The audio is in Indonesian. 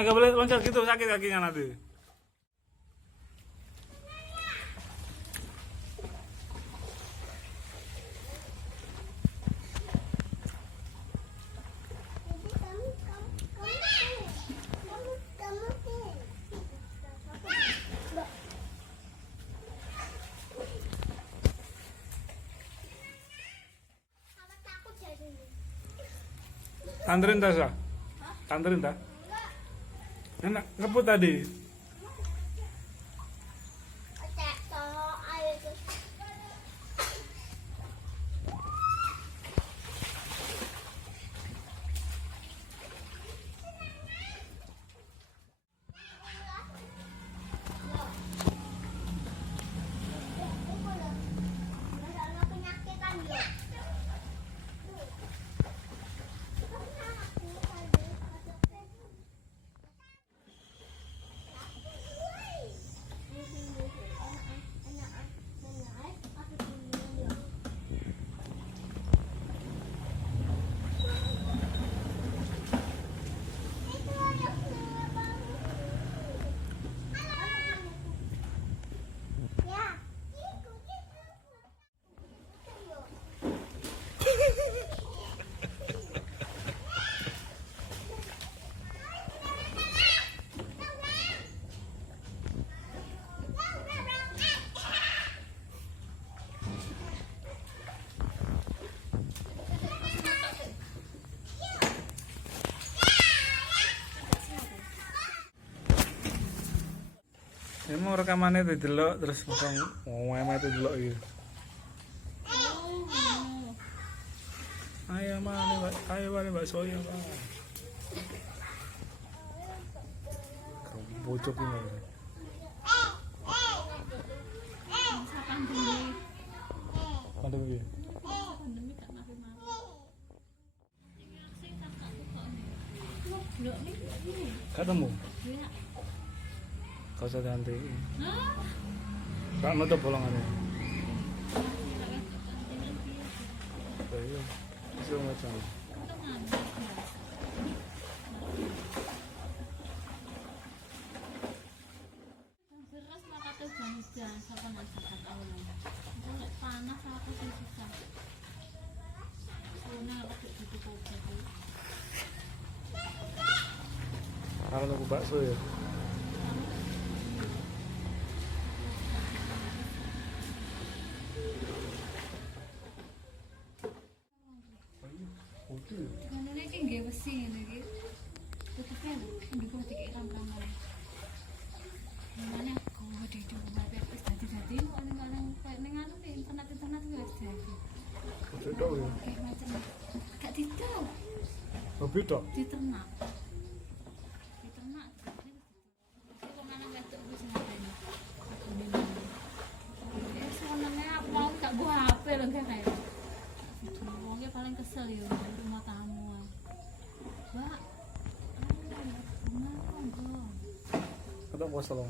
Nggak boleh loncat gitu, sakit kakinya nanti. Tanterin Tasya? Tanterin tak? Enak, ngebut tadi. Ini mau rekamannya tuh delok terus langsung emet tuh delok gitu. Ayo mana, ayo mana bakso ya pak. Kamu bocok ini. Pandemi. Ketemu. Kau sudah nanti. Kak nutup bolongannya. Iya, itu macam. Beras maka tuh jangan sama masyarakat awalnya. Kalau panas aku sih susah. Soalnya aku tutup kopi. Kalau aku bakso ya. Ngene iki nggih wesi ngene iki. Tutupe lho, ndiko dikek ram-raman. Mana kok didu mate wis dadi kok ning anu ning internet wis dadi. Betul ya. Kayak macam gak didol. Oh betul. Diternak. Diternak. Kok mana wedok wis ngene. Soalnya aku mau tak buah HP lho kayak. Wongnya paling kesel ya rumah tamu. Mbak, bunga kok enggak? Ada masalah.